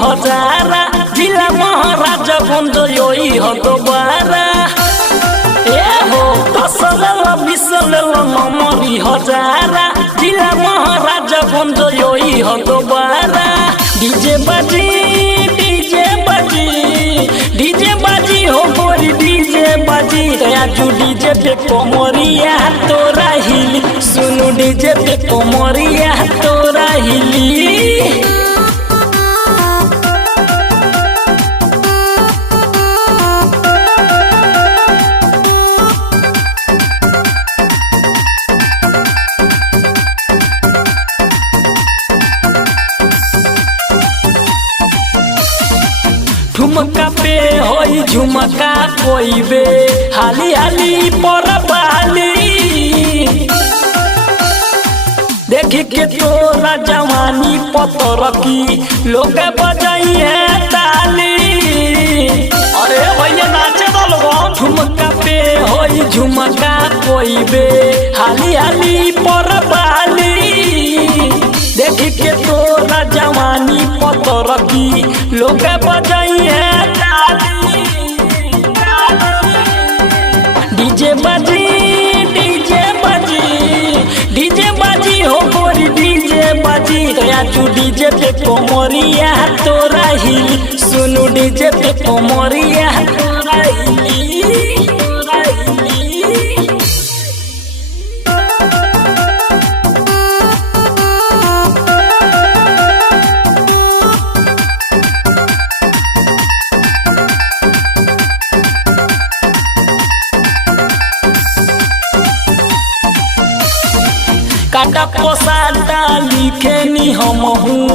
हजारा जिला महाराजा बंद योई हो दोबारा ए हो 10 लेला 20 लेला नमरी हजारा जिला महाराजा बंद योई हो दोबारा डीजे बाजी हो गोरी डीजे बाजी राजू डीजे पे कोमरिया तोरा हिली सुनु डीजे पे कोमरिया तोरा हिली ठुमका पे होई झुमका कोईबे हाली हाली पर बाली देखी के तोरा जवानी पतर की लोग बजाई है ताली अरे भैया नाचे दो लोग ठुमका पे होई झुमका कोईबे हाली हाली पर बाली देखी के तोरा जवानी पतर की लोग बजाई है डीजे बाजी हो गोरी डीजे बाजी राजू डीजे पे कोमरिया तोरा हिली सुनु डीजे पे कोमरिया तोरा हिली काटा पोसाटा लिखे नी हम हूँ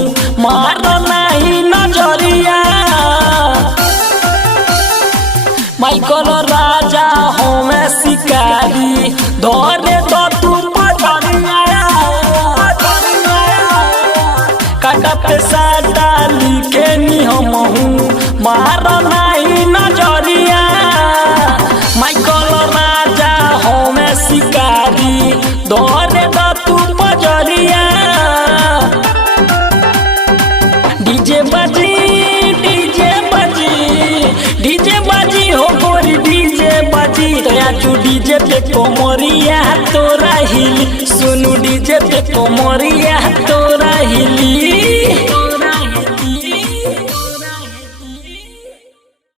मार नहीं नजरिया माइकल राजा हमें शिकारी धरे तो तू पजरिया काटा पोसाटा लिखे नी हम हूँ मार नहीं नजरिया माइकल राजा हमें शिकारी धरे डीजे बाजी हो गोरी डीजे बाजी राजू डीजे पे कोमरिया तोरा हिली सुनु डीजे पे कोमरिया तोरा हिली।